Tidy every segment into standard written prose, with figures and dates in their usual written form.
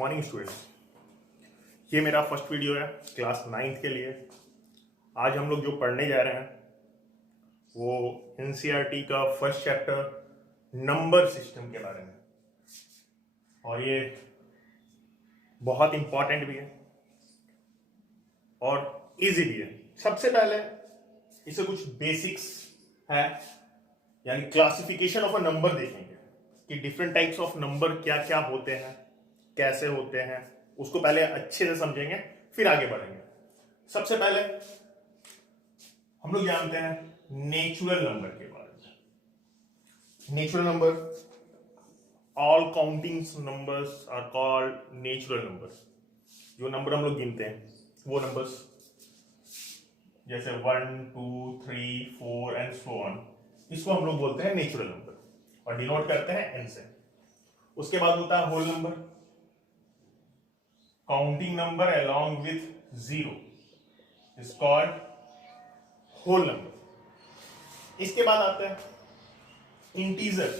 Morning students. ये मेरा first video है क्लास 9th के लिए। आज हम लोग जो पढ़ने जा रहे हैं वो एनसीईआरटी का फर्स्ट चैप्टर नंबर सिस्टम के बारे में, और ये बहुत इंपॉर्टेंट भी है और इजी भी है। सबसे पहले इसे कुछ बेसिक्स है, यानी क्लासिफिकेशन ऑफ अ नंबर देखेंगे कि डिफरेंट टाइप्स ऑफ नंबर क्या क्या होते हैं, कैसे होते हैं, उसको पहले अच्छे से समझेंगे, फिर आगे बढ़ेंगे। सबसे पहले हम लोग जानते हैं नेचुरल नंबर के बारे में। Natural number, all counting numbers are called natural number. जो नंबर हम लोग गिनते हैं वो नंबर्स जैसे 1 2 3 4 एंड सो ऑन, इसको हम लोग बोलते हैं नेचुरल नंबर और डिनोट करते हैं एन से। उसके बाद होता है whole number, counting number along with zero is called whole number। इसके बाद आता है इंटीजर,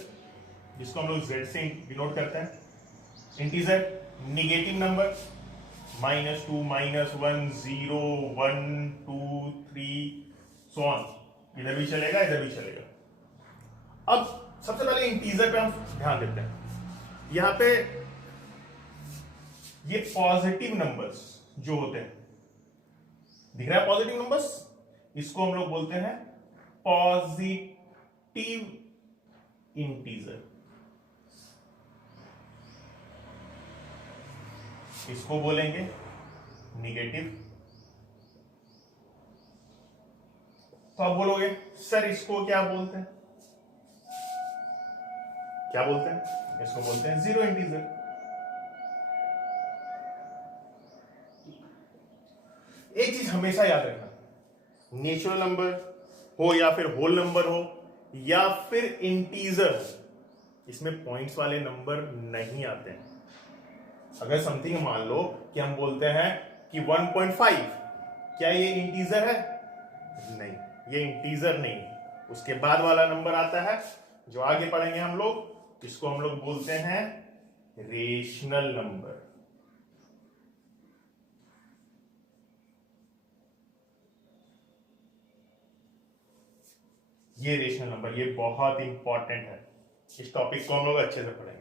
जिसको हम लोग z से डिनोट करते हैं। Integer negative number -2 -1 0 1 2 3 so on, इधर भी चलेगा इधर भी चलेगा। अब सबसे पहले इंटीजर पे हम ध्यान देते हैं। यहां पे ये पॉजिटिव नंबर्स जो होते हैं, दिख रहा है पॉजिटिव नंबर्स, इसको हम लोग बोलते हैं पॉजिटिव इंटीजर। इसको बोलेंगे निगेटिव। तो आप बोलोगे सर इसको क्या बोलते हैं, क्या बोलते हैं? इसको बोलते हैं जीरो इंटीजर। एक चीज हमेशा याद रखना, नेचुरल नंबर हो या फिर होल नंबर हो या फिर इंटीजर हो, इसमें पॉइंट्स वाले नंबर नहीं आते हैं। अगर समथिंग मान लो कि हम बोलते हैं कि 1.5, क्या ये इंटीजर है? नहीं, ये इंटीजर नहीं। उसके बाद वाला नंबर आता है जो आगे पढ़ेंगे हम लोग, इसको हम लोग बोलते हैं रेशनल नंबर। ये रेशनल नंबर, ये बहुत इंपॉर्टेंट है, इस टॉपिक को हम लोग अच्छे से पढ़ेंगे।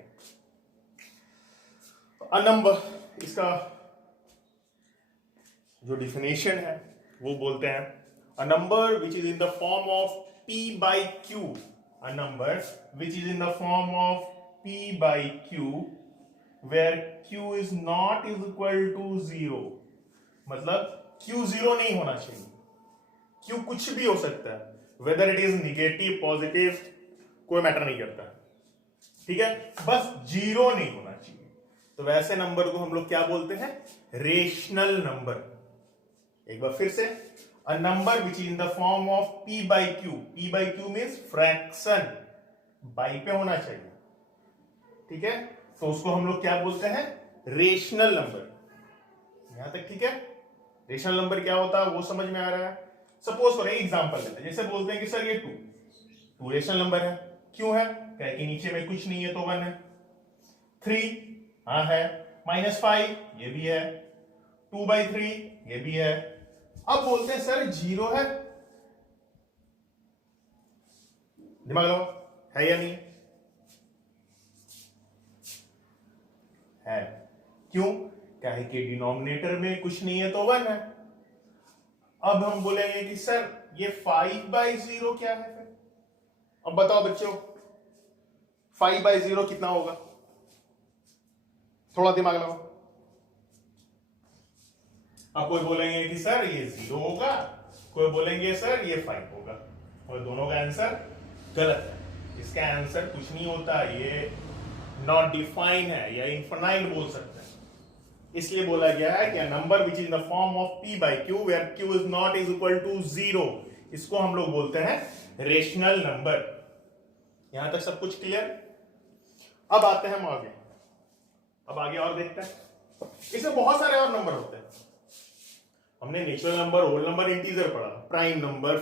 अ नंबर, इसका जो डिफिनेशन है वो बोलते हैं a number which is in the form of p by q, a number which is in the form of p by q where q is not is equal to 0। मतलब q 0 नहीं होना चाहिए, q कुछ भी हो सकता है, whether it is negative positive कोई मैटर नहीं करता, ठीक है, बस जीरो नहीं होना चाहिए। तो वैसे नंबर को हम लोग क्या बोलते हैं? Rational number. एक बार फिर से, अ number which is in the form of p by q, p by q means fraction, by पे होना चाहिए, ठीक है, तो उसको हम लोग क्या बोलते हैं? Rational number. यहां तक ठीक है? रेशनल नंबर क्या होता है वो समझ में आ रहा है? सपोज करो एक एग्जांपल लेते हैं, जैसे बोलते हैं कि सर ये 2 रेशनल नंबर है। क्यों है? क्या कि नीचे में कुछ नहीं है तो 1 है। 3 हाँ है, -5 ये भी है, 2/3 ये भी है। अब बोलते हैं सर 0 है, दिमाग लगाओ, है या नहीं है? क्यों? क्या है कि डिनोमिनेटर में कुछ नहीं है तो 1 है। अब हम बोलेंगे कि सर ये 5/0 क्या है फिर? अब बताओ बच्चों, 5/0 कितना होगा? थोड़ा दिमाग लगाओ। अब कोई बोलेंगे कि सर ये 0 होगा, कोई बोलेंगे सर ये 5 होगा, और दोनों का आंसर गलत है। इसका आंसर कुछ नहीं होता, ये नॉट डिफाइन है या इनफाइनाइट बोल सकते हैं। इसलिए बोला गया है कि number which is in the form of p by q where q is not is equal to 0, इसको हम लोग बोलते हैं रेशनल नंबर। यहां तक सब कुछ क्लियर? अब आते हैं हम आगे, अब आगे और देखते हैं। इसमें बहुत सारे और नंबर होते हैं। हमने natural number, whole number, integer पढ़ा, prime number,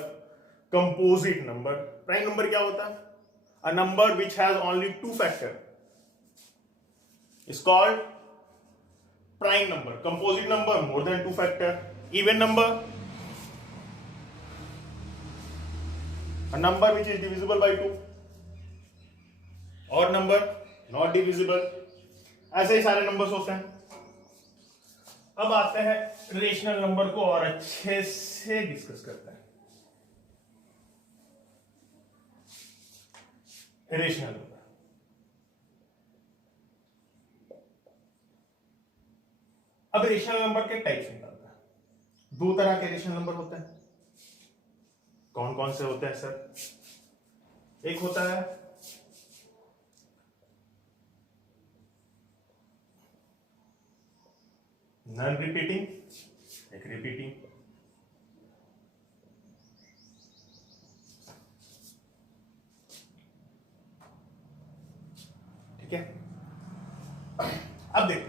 composite number. Prime number क्या होता है? A number which has only 2 factor is called prime number, composite number more than 2 factor, even number, a number which is divisible by 2, और number not divisible, ऐसे ही सारे numbers होते हैं। अब आते हैं रेशनल नंबर को और अच्छे से डिस्कस करते हैं। रेशनल नंबर, अब रेशनल नंबर के टाइप्स निकालते हैं। दो तरह के रेशनल नंबर होते हैं। कौन कौन से होते हैं सर? एक होता है नॉन रिपीटिंग, एक रिपीटिंग। ठीक है, अब देखते हैं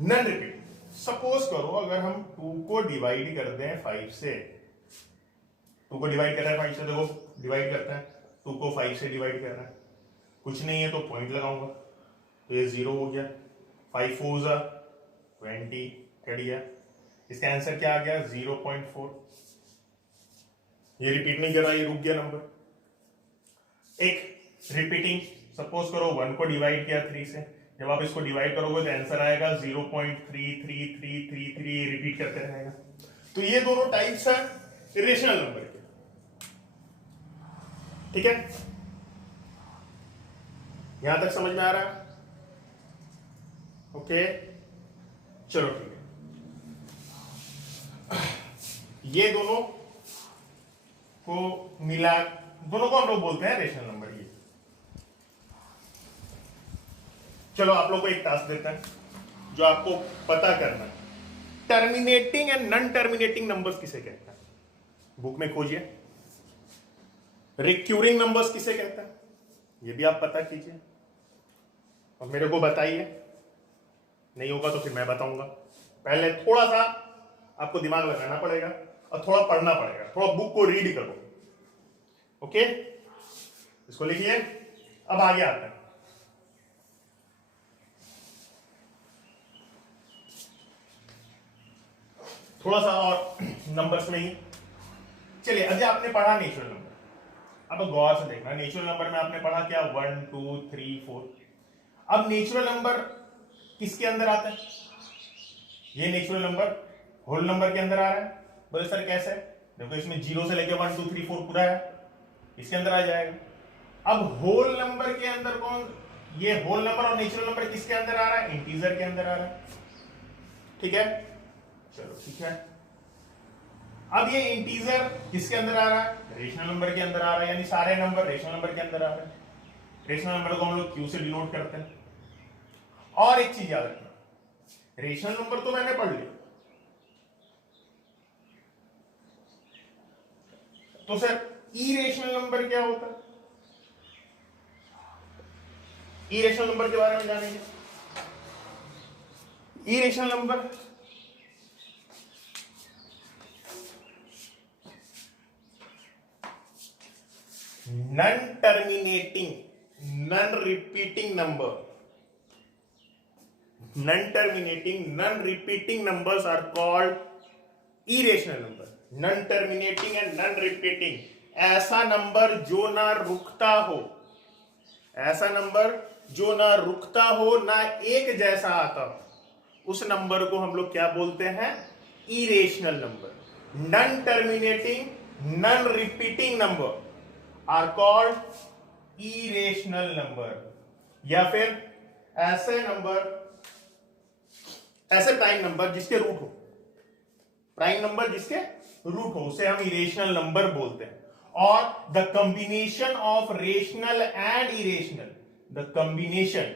नॉन रिपीटिंग। सपोज करो अगर हम 2 को डिवाइड कर दें 5 से, 2 को डिवाइड कर रहे हैं 5 से, देखो डिवाइड करते हैं, 2 को 5 से डिवाइड कर रहे हैं, कुछ नहीं है तो पॉइंट लगाऊंगा, तो ये 0 हो गया, 5 4 जा 20 कट गया, इसका आंसर क्या आ गया 0.4। ये रिपीट नहीं कर रहा, ये रुक गया नंबर। एक रिपीटिंग, सपोज करो 1 को डिवाइड किया 3 से, जब आप इसको डिवाइड करोगे तो आंसर आएगा 0.33333, रिपीट करते रहेगा। तो ये दोनों टाइप्स है रेशनल नंबर के। ठीक है, यहां तक समझ में आ रहा है? ओके, चलो ठीक है। ये दोनों को मिला, दोनों को हम लोग बोलते हैं रेशनल नंबर। ये चलो आप लोग को एक टास्क देते हैं जो आपको पता करना है, terminating and non terminating numbers किसे कहते हैं? बुक में खोजिए। रिक्यूरिंग नंबर्स किसे कहते हैं, ये भी आप पता कीजिए और मेरे को बताइए। नहीं होगा तो फिर मैं बताऊंगा। पहले थोड़ा सा आपको दिमाग लगाना पड़ेगा और थोड़ा पढ़ना पड़ेगा, थोड़ा बुक को रीड करो। ओके, इसको लिखिए। अब आगे आते हैं। थोड़ा सा और नंबर्स में ही चलिए। अभी आपने पढ़ा नेचुरल नंबर, अब गौर से देखना। नेचुरल नंबर में आपने पढ़ा क्या? 1 2 3 4। अब नेचुरल नंबर किसके अंदर आता है? ये नेचुरल नंबर होल नंबर के अंदर आ रहा है। बोले सर कैसे? देखो इसमें 0 से लेके 1 2 3 4 पूरा है, इसके अंदर आ जाएगा। अब होल नंबर के अंदर कौन? ये होल नंबर और नेचुरल नंबर किसके अंदर आ रहा है? इंटीजर के अंदर आ रहा है। ठीक है, चलो ठीक है। अब ये इंटीजर किसके अंदर आ रहा है? रेशनल नंबर के अंदर आ रहा है, यानी सारे नंबर रेशनल नंबर के अंदर आ रहे हैं। रेशनल नंबर को हम लोग क्यू से डिनोट करते हैं। और एक चीज याद रखना, रेशनल नंबर तो मैंने पढ़ लिया, तो सर इरेशनल नंबर क्या होता है? इरेशनल नंबर के बारे में जानेंगे। Irrational number non terminating, non repeating number, non terminating, non repeating numbers are called irrational number. Non terminating and non repeating, ऐसा नंबर जो ना रुकता हो, ऐसा नंबर जो ना रुकता हो, ना एक जैसा आता हो, उस नंबर को हम लोग क्या बोलते हैं? Irrational number. Non terminating, non repeating number are called irrational number. या फिर ऐसे नंबर, ऐसे प्राइम नंबर जिसके रूट हो, प्राइम नंबर जिसके रूट हो, उसे हम इरेशनल नंबर बोलते हैं। और the combination of rational and irrational, the combination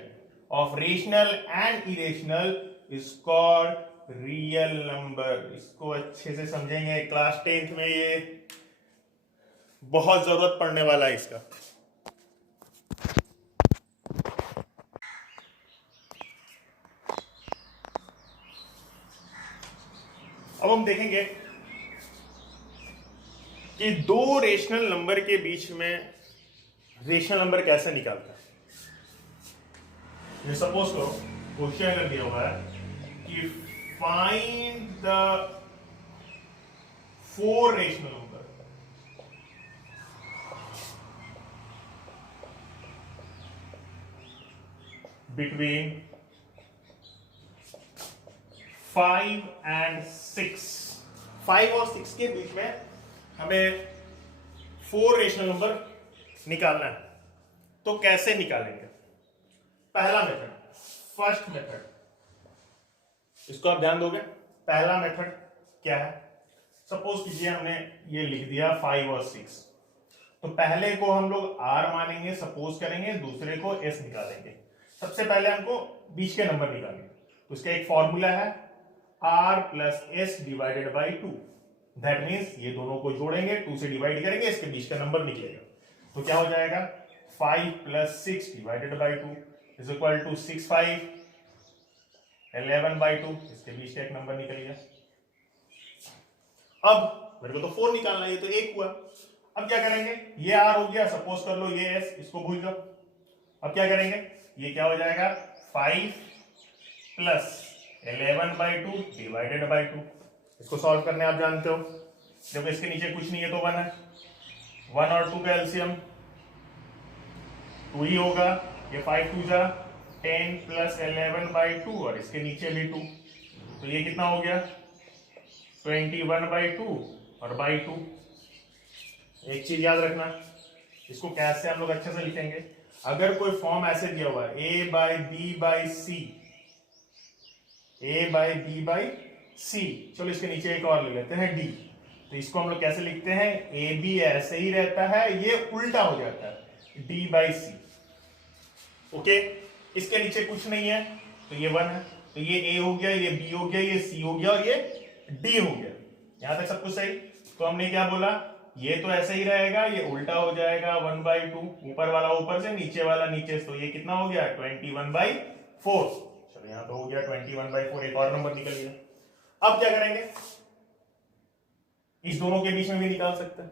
of rational and irrational is called real number. इसको अच्छे से समझेंगे, क्लास 10th में ये बहुत जरूरत पड़ने वाला है इसका। अब हम देखेंगे कि दो रेशनल नंबर के बीच में रेशनल नंबर कैसे निकालता है। सपोज करो क्वेश्चन अगर दिया हुआ है कि find the 4 rational number between 5 and 6, 5 और 6 के बीच में हमें 4 रेशनल नंबर निकालना है। तो कैसे निकालेंगे? पहला मेथड, फर्स्ट मेथड, इसको आप ध्यान दोगे। पहला मेथड क्या है? सपोज कीजिए हमने ये लिख दिया 5 और 6, तो पहले को हम लोग r मानेंगे, सपोज करेंगे, दूसरे को s निकालेंगे। सबसे पहले हमको बीच के नंबर निकालेंगे, तो इसका एक फॉर्मूला है r plus S divided by 2। That means ये दोनों को जोड़ेंगे, 2 से डिवाइड करेंगे, इसके बीच का नंबर निकलेगा। तो क्या हो जाएगा? 5 plus 6 divided by 2 is equal to 6 5 11 by 2, इसके बीच का एक नंबर निकल गया। अब मेरे को तो 4 निकालना है, ये तो 1 हुआ। अब क्या करेंगे? ये r हो गया, सपोज कर लो ये s, इसको भूल जाओ। अब क्या करेंगे? ये क्या हो जाएगा? 5 प्लस 11 बाई 2 डिवाइडेड बाई 2। इसको सॉल्व करने आप जानते हो, जब इसके नीचे कुछ नहीं है तो 1 है। 1 और 2 का एलसीएम 2 ही होगा। ये 5 2 जा 10 प्लस 11 बाई 2 और इसके नीचे भी 2, तो ये कितना हो गया? 21 बाई 2 और बाई 2। एक चीज याद रखना, इसको कैसे हम लोग अच्छे से लिखेंगे। अगर कोई फॉर्म ऐसे दिया हुआ है a by b by c, a by b by c, चलो इसके नीचे एक और ले लेते हैं d, तो इसको हम लोग कैसे लिखते हैं? ए बी ऐसे ही रहता है, ये उल्टा हो जाता है d बाई सी। ओके, इसके नीचे कुछ नहीं है तो ये 1 है, तो ये a हो गया, ये b हो गया, ये c हो गया और ये d हो गया। यहां तक सब कुछ सही। तो हमने क्या बोला? ये तो ऐसे ही रहेगा, ये उल्टा हो जाएगा 1 बाई 2, ऊपर वाला ऊपर से, नीचे वाला नीचे से, तो ये कितना हो गया? 21 बाई 4। चलो यहाँ तो हो गया 21 बाई 4, एक और नंबर निकल गया। अब क्या करेंगे? इस दोनों के बीच में भी निकाल सकते हैं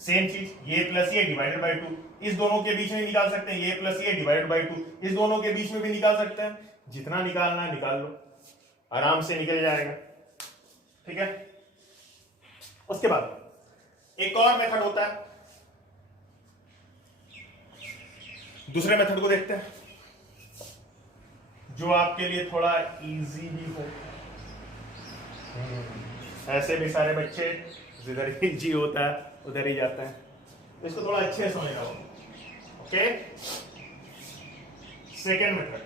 सेम चीज, ये प्लस ये डिवाइडेड बाई 2। इस दोनों के बीच में निकाल सकते हैं, ये प्लस ये डिवाइडेड बाई 2। इस दोनों के बीच में भी निकाल सकते हैं। जितना निकालना है निकाल लो, आराम से निकल जाएगा। ठीक है। उसके बाद एक और मेथड होता है, दूसरे मेथड को देखते हैं जो आपके लिए थोड़ा इजी भी हो। ऐसे भी सारे बच्चे जिधर इजी होता है उधर ही जाते हैं, तो इसको थोड़ा अच्छे से समझना होगा। ओके, सेकेंड मेथड,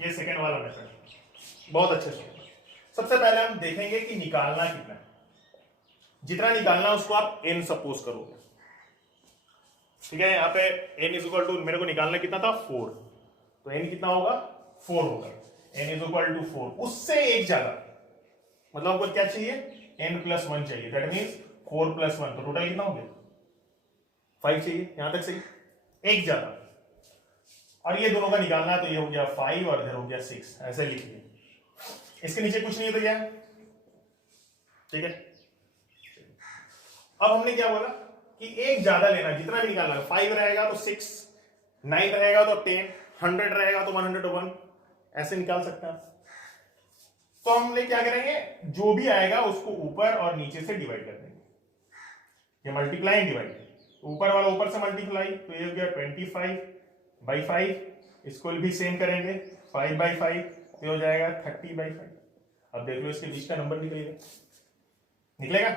ये सेकेंड वाला मेथड बहुत अच्छे से। सबसे पहले हम देखेंगे कि निकालना कितना है। जितना निकालना उसको आप n सपोज करोगे। ठीक है, यहाँ पे n इज इक्वल टू, मेरे को निकालना कितना था? 4, तो n कितना होगा? 4 होगा। n इज इक्वल टू 4, उससे एक ज्यादा, मतलब आपको क्या चाहिए? n प्लस 1 चाहिए। दैट मीन्स 4 प्लस 1, तो टोटल कितना हो गया? 5 चाहिए। यहां तक सही, एक ज्यादा। और ये दोनों का निकालना है, तो ये हो गया 5 और इधर हो गया 6, ऐसे लिखिए। इसके नीचे कुछ नहीं है तो क्या है? ठीक है। अब हमने क्या बोला कि एक ज्यादा लेना, जितना भी निकालना है। 5 रहेगा तो 6, 9 रहेगा तो 10, 100 रहेगा तो 101, ऐसे निकाल सकते हैं। तो हमने क्या करेंगे? जो भी आएगा उसको ऊपर और नीचे से डिवाइड कर देंगे। ये मल्टीप्लाई एंड डिवाइड, ऊपर वाला ऊपर से मल्टीप्लाई, तो ये हो गया 25 बाई 5। इसको भी सेम करेंगे, 5 बाई 5, ये हो जाएगा 30 बाई 5। अब देख लो इसके बीच का नंबर निकलेगा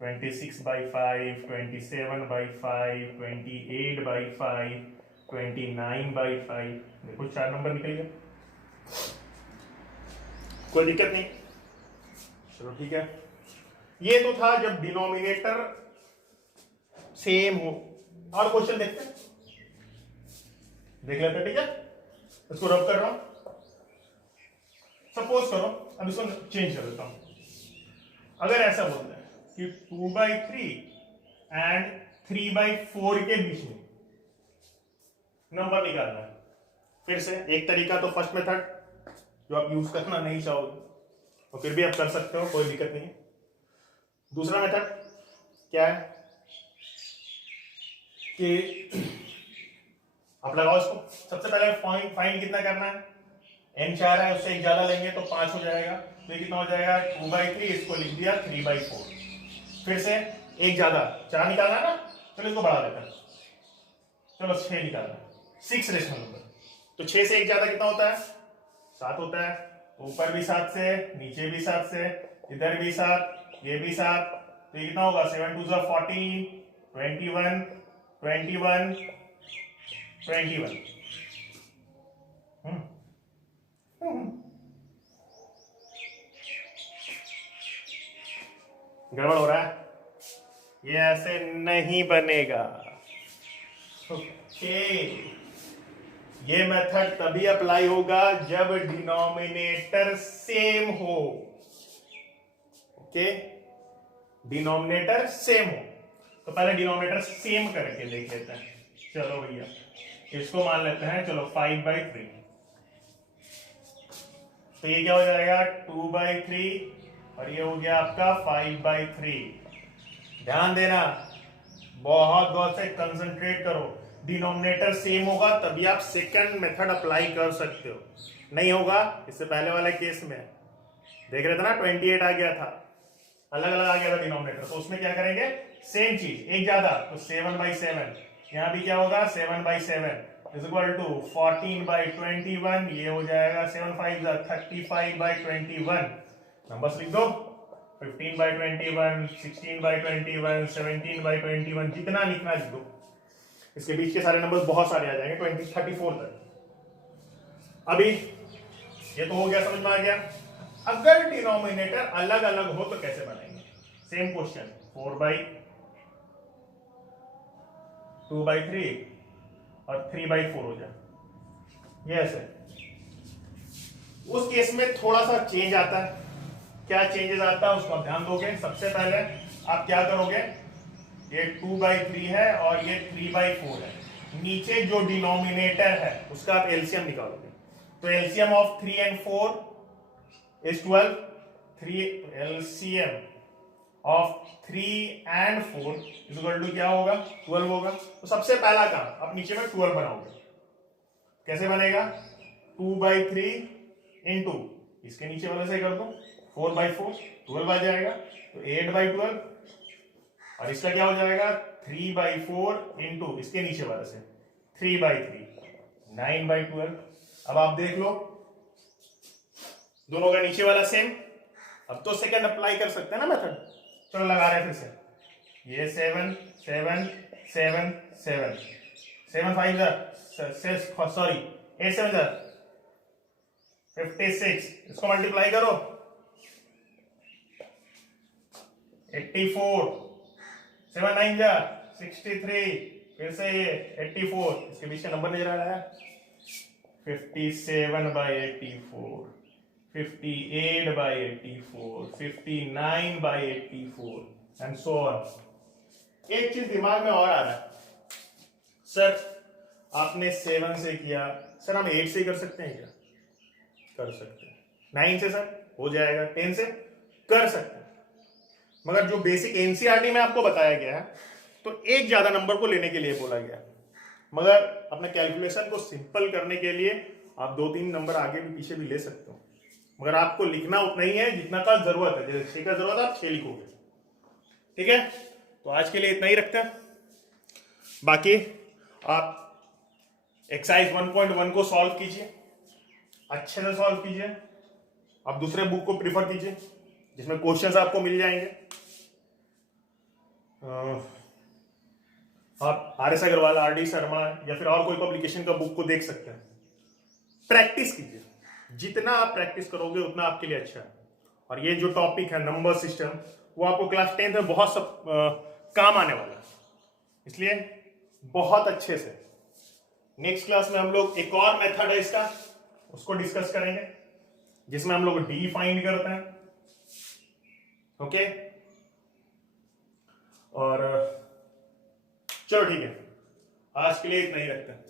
26 बाई 5, 27 बाई 5, 28 बाई 5, 29 बाई 5। देखो 4 नंबर निकल गया, कोई दिक्कत नहीं। चलो ठीक है, ये तो था जब डिनोमिनेटर सेम हो। और क्वेश्चन देखते हैं, देख लेते हैं। ठीक है, इसको रब कर रहा हूं। सपोज करो, अब इसको चेंज कर देता हूं। अगर ऐसा बोलते हैं कि 2 बाई 3 एंड 3 बाई 4 के बीच में नंबर निकालना है। फिर से एक तरीका तो फर्स्ट मेथड जो आप यूज करना नहीं चाहोगे, तो फिर भी आप कर सकते हो, कोई दिक्कत नहीं। दूसरा मेथड क्या है कि आप लगाओ इसको। सबसे पहले फाइंड कितना करना है? n 4 है, उससे एक ज्यादा लेंगे तो 5 हो जाएगा, तो ये कितना हो जाएगा 2/3, इसको लिख दिया 3/4। फिर से एक ज्यादा 4 निकालना ना, चलो इसको बढ़ा देते हैं, चलो 6 निकालना, 6 रेशनल नंबर। तो 6 से एक ज्यादा कितना होता है 7 होता है, ऊपर भी 7 से, नीचे भी 7 से, इधर भी 7, ये भी 7, तो ये कितना होगा 7 2 14, 21, 21, 21। गड़बड़ हो रहा है, ये ऐसे नहीं बनेगा। ओके, ये मेथड तभी अप्लाई होगा जब डिनोमिनेटर सेम हो। ओके, डिनोमिनेटर सेम हो, तो पहले डिनोमिनेटर सेम करके देख लेते हैं। चलो भैया, इसको मान लेते हैं, चलो 5/3, तो ये क्या हो जाएगा 2/3, और ये हो गया आपका 5/3। ध्यान देना, बहुत गौर से कंसंट्रेट करो, डिनोमिनेटर सेम होगा तभी आप सेकंड मेथड अप्लाई कर सकते हो, नहीं होगा। इससे पहले वाले केस में देख रहे थे ना 28 आ गया था, अलग अलग आ गया था डिनोमिनेटर, तो उसमें क्या करेंगे सेम चीज, एक ज्यादा तो 7/7, यहां भी क्या होगा 7/7 इज इक्वल टू 14/21, ये हो जाएगा 7 5 35/21। नंबर्स लिख दो, 15/21, 16/21, 17/21, जितना लिखना लिख दो, इसके बीच के सारे नंबर्स बहुत सारे आ जाएंगे 34 तक। अभी ये तो हो गया, समझ में आ गया। अगर डिनोमिनेटर अलग अलग हो तो कैसे बनाएंगे, सेम क्वेश्चन, 4/2/3 और 3/4 हो जाए, ये ऐसे। उस केस में थोड़ा सा चेंज आता है, क्या चेंजेस आता है उसको आप ध्यान दोगे। सबसे पहले आप क्या करोगे, ये 2/3 है और ये 3/4 है, नीचे जो डिनोमिनेटर है उसका आप एलसीएम निकालोगे, तो LCM of 3 and 4 is 12, 3 LCM of 3 and 4 is equal to क्या होगा 12 होगा। तो सबसे पहला काम आप नीचे में 12 बनाओगे, कैसे बनेगा 2/3 इंटू इसके नीचे वाले से कर दो 4/4, 12 आ जाएगा, तो 8/12, और इसका क्या हो जाएगा 3/4 इंटू इसके नीचे वाले से 3/3, 9/12। अब आप देख लो दोनों का नीचे वाला सेम, अब तो सेकंड अप्लाई कर सकते हैं ना मेथड। चलो लगा रहे हैं फिर से, ये 7 7 7 7 7 5 सॉरी 8 7 56, इसको मल्टीप्लाई करो 84, 7 9 63, फिर से ये 84, इसके बीच का नंबर नजर आ रहा है 57/84, 58/84, 59/84 एंड सो ऑन। एक चीज दिमाग में और आ रहा है, सर आपने 7 से किया, सर हम 8 से कर सकते हैं क्या, कर सकते हैं, 9 से सर हो जाएगा, 10 से कर सकते हैं, मगर जो बेसिक एनसीईआरटी में आपको बताया गया है तो एक ज्यादा नंबर को लेने के लिए बोला गया, मगर अपने कैलकुलेशन को सिंपल करने के लिए आप 2-3 नंबर आगे भी पीछे भी ले सकते हो, मगर आपको लिखना उतना ही है जितना का जरूरत है, जैसे 6 का जरूरत है आप 6 लिखोगे, ठीक है। तो आज के लिए इतना ही रखते हैं, बाकी आप एक्सरसाइज 1.1 को सॉल्व कीजिए, अच्छे से सॉल्व कीजिए, आप दूसरे बुक को प्रिफर कीजिए जिसमें क्वेश्चंस आपको मिल जाएंगे। आप R S Agarwal, R D Sharma या फिर और कोई पब्लिकेशन का बुक को देख सकते हैं, प्रैक्टिस कीजिए, जितना आप प्रैक्टिस करोगे उतना आपके लिए अच्छा है। और ये जो टॉपिक है नंबर सिस्टम, वो आपको क्लास 10th में बहुत सब काम आने वाला है, इसलिए बहुत अच्छे से नेक्स्ट क्लास में हम लोग एक और मेथड है इसका, उसको डिस्कस करेंगे जिसमें हम लोग डी फाइंड करते हैं, ओके। और चलो ठीक है, आज के लिए इतना ही रखते हैं।